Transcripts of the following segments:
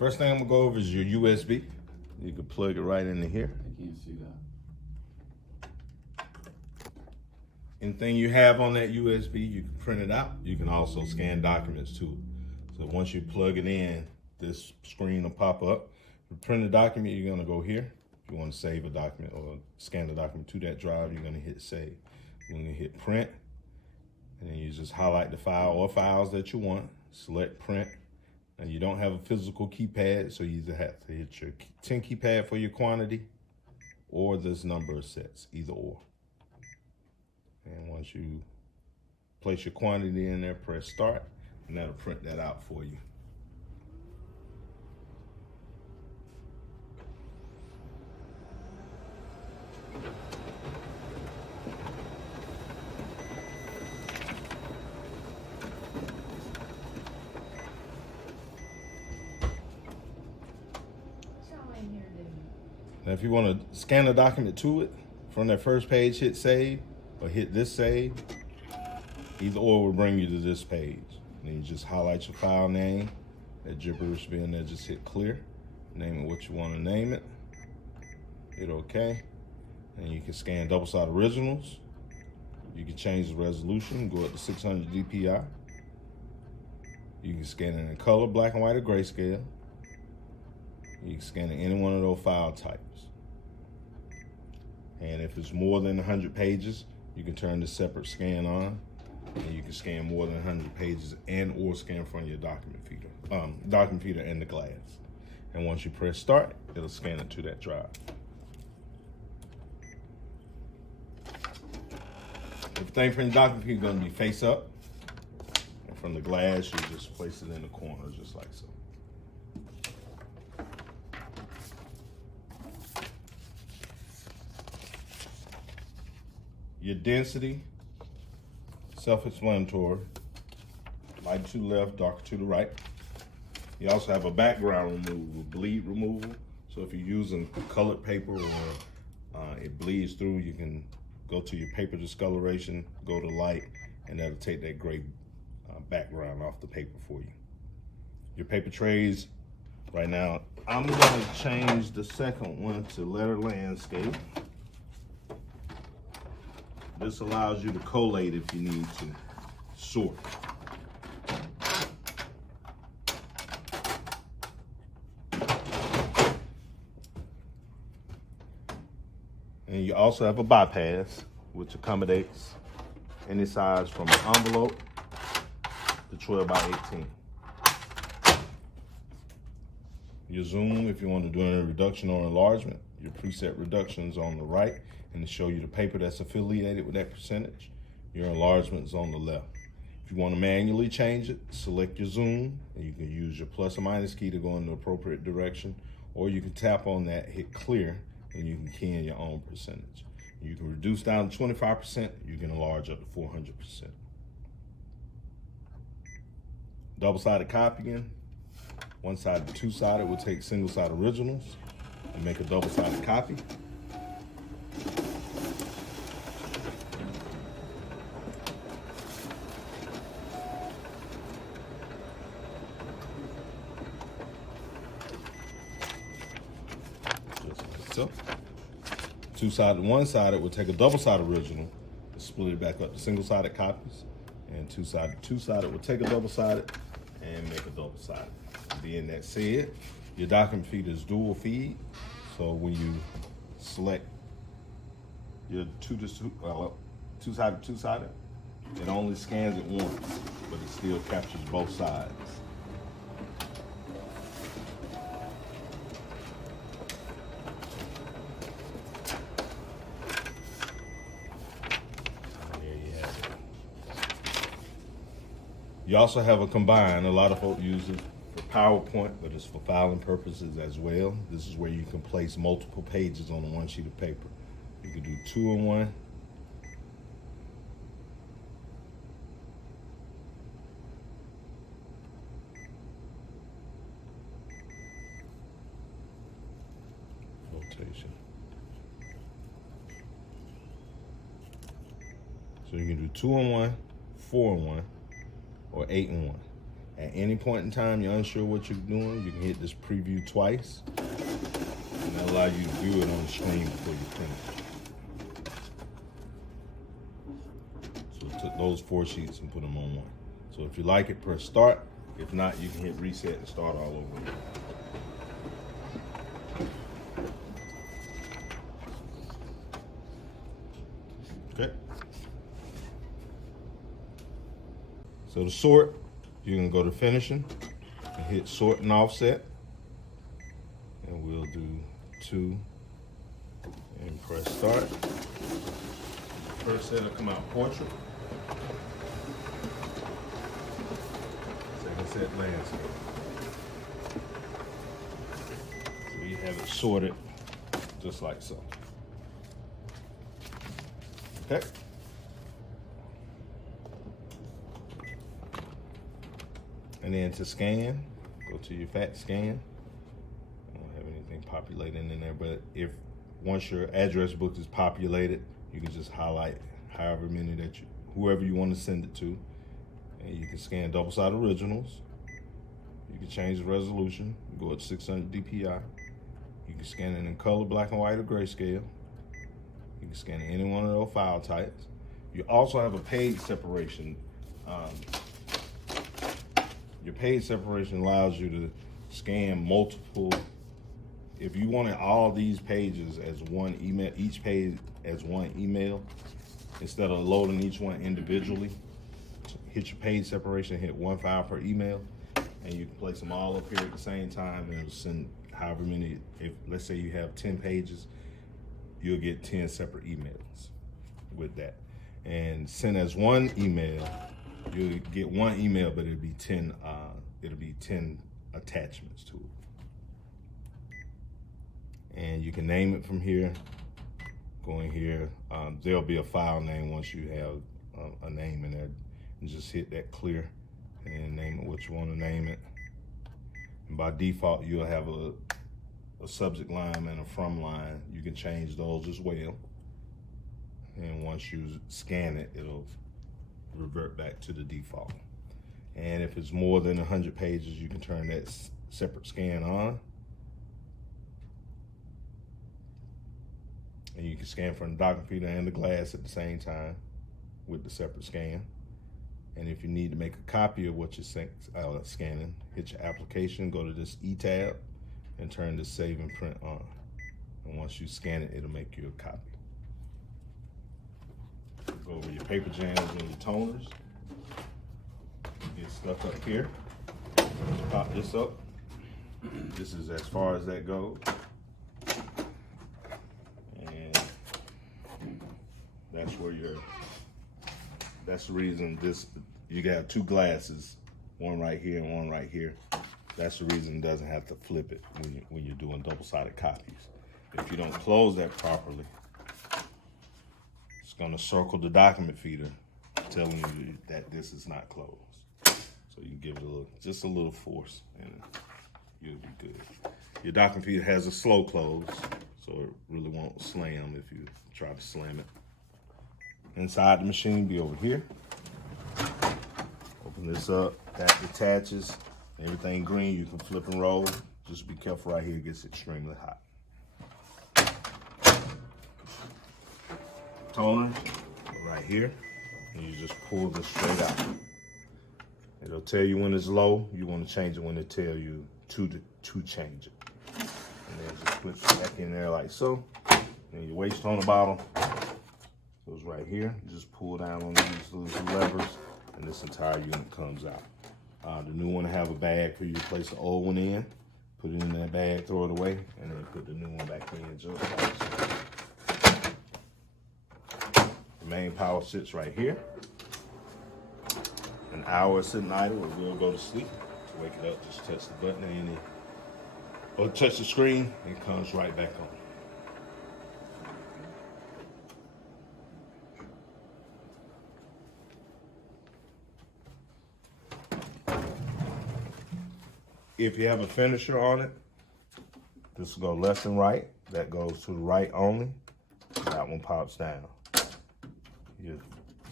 First thing I'm gonna go over is your USB. You can plug it right into here. I can't see that. Anything you have on that USB, you can print it out. You can also scan documents to it. So once you plug it in, this screen will pop up. To print a document, you're gonna go here. If you want to save a document or scan the document to that drive, you're gonna hit save. You're gonna hit print, and then you just highlight the file or files that you want, select print. And you don't have a physical keypad, so you either have to hit your 10 keypad for your quantity or this number of sets, either or. And once you place your quantity in there, press start, and that'll print that out for you. Now, if you want to scan a document to it, from that first page, hit save, or hit this save. Either or will bring you to this page. And then you just highlight your file name. That gibberish being there, just hit clear. Name it what you want to name it. Hit OK. And you can scan double-sided originals. You can change the resolution, go up to 600 dpi. You can scan it in color, black and white, or grayscale. You can scan it in any one of those file types. And if it's more than 100 pages, you can turn the separate scan on, and you can scan more than 100 pages and or scan from your document feeder and the glass. And once you press start, it'll scan it to that drive. Everything from the document feeder is going to be face up, and from the glass, you just place it in the corner just like so. Your density, self-explanatory, light to the left, darker to the right. You also have a background removal, bleed removal. So if you're using colored paper or it bleeds through, you can go to your paper discoloration, go to light, and that'll take that gray background off the paper for you. Your paper trays, right now, I'm gonna change the second one to letter landscape. This allows you to collate if you need to sort. And you also have a bypass, which accommodates any size from an envelope to 12 by 18. Your zoom, if you want to do a reduction or enlargement, your preset reductions on the right, and to show you the paper that's affiliated with that percentage. Your enlargement's on the left. If you want to manually change it, select your zoom, and you can use your plus or minus key to go in the appropriate direction, or you can tap on that, hit clear, and you can key in your own percentage. You can reduce down to 25%, you can enlarge up to 400%. Double-sided copying, one-sided to two-sided, we'll take single-sided originals and make a double-sided copy. So, two-sided, one-sided, we'll take a double-sided original and split it back up to single-sided copies. And two-sided, two-sided, we'll take a double-sided and make a double-sided. Being that said, your document feed is dual feed. So when you select your two-sided, two-sided, it only scans it once, but it still captures both sides. You also have a combine. A lot of folks use it for PowerPoint, but it's for filing purposes as well. This is where you can place multiple pages on one sheet of paper. You can do 2-in-1. Rotation. So you can do 2-in-1, 4-in-1, or 8-in-1. At any point in time you're unsure what you're doing, you can hit this preview twice, and that allows you to view it on the screen before you print it. So I took those 4 sheets and put them on one. So if you like it, press start. If not, you can hit reset and start all over again. Okay. So to sort, you can go to finishing and hit sort and offset. And we'll do 2 and press start. First set will come out portrait. Second set landscape. So you have it sorted just like so. Okay. And then to scan, go to your fax scan. I don't have anything populating in there, but if once your address book is populated, you can just highlight however many that you, whoever you want to send it to, and you can scan double-sided originals. You can change the resolution, go at 600 DPI. You can scan it in color, black and white, or grayscale. You can scan any one of those file types. You also have a page separation. Your page separation allows you to scan multiple. If you wanted all these pages as one email, each page as one email, instead of loading each one individually, hit your page separation, hit 1 file per email, and you can place them all up here at the same time, and it'll send however many. If let's say you have 10 pages, you'll get 10 separate emails with that. And send as one email, you'll get one email, but it'll be 10 attachments to it. And you can name it from here. Go in here, there'll be a file name once you have a name in there. And just hit that clear and name it what you want to name it. And by default, you'll have a subject line and a from line. You can change those as well. And once you scan it, it'll revert back to the default. And if it's more than 100 pages, you can turn that separate scan on. And you can scan from the document feeder and the glass at the same time with the separate scan. And if you need to make a copy of what you're scanning, hit your application, go to this E tab, and turn the save and print on. And once you scan it, it'll make you a copy. Go over your paper jams and your toners. Get stuff up here. Pop this up. This is as far as that goes. And that's where that's the reason you got 2 glasses, one right here and one right here. That's the reason it doesn't have to flip it when you're doing double-sided copies. If you don't close that properly, it's gonna circle the document feeder telling you that this is not closed. So you can give it just a little force and you'll be good. Your document feeder has a slow close, so it really won't slam if you try to slam it. Inside the machine be over here. Open this up, that detaches. Everything green, you can flip and roll. Just be careful right here, it gets extremely hot. Toner, right here, and you just pull this straight out. It'll tell you when it's low. You want to change it when it tell you to change it. And then just push it back in there like so. And your waste toner bottle goes right here. You just pull down on these little levers, and this entire unit comes out. The new one will have a bag for you to place the old one in. Put it in that bag, throw it away, and then put the new one back in just like so. The main power sits right here. An hour sitting idle, it will go to sleep. To wake it up, just touch the button or touch the screen, and it comes right back on. If you have a finisher on it, this will go left and right. That goes to the right only. That one pops down. You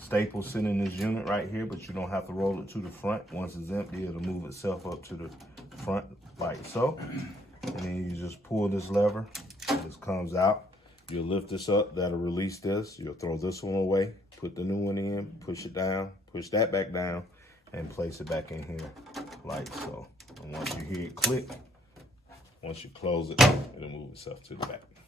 staple sitting in this unit right here, but you don't have to roll it to the front. Once it's empty, it'll move itself up to the front like so. And then you just pull this lever, this comes out. You'll lift this up, that'll release this. You'll throw this one away, put the new one in, push it down, push that back down, and place it back in here like so. And once you hear it click, once you close it, it'll move itself to the back.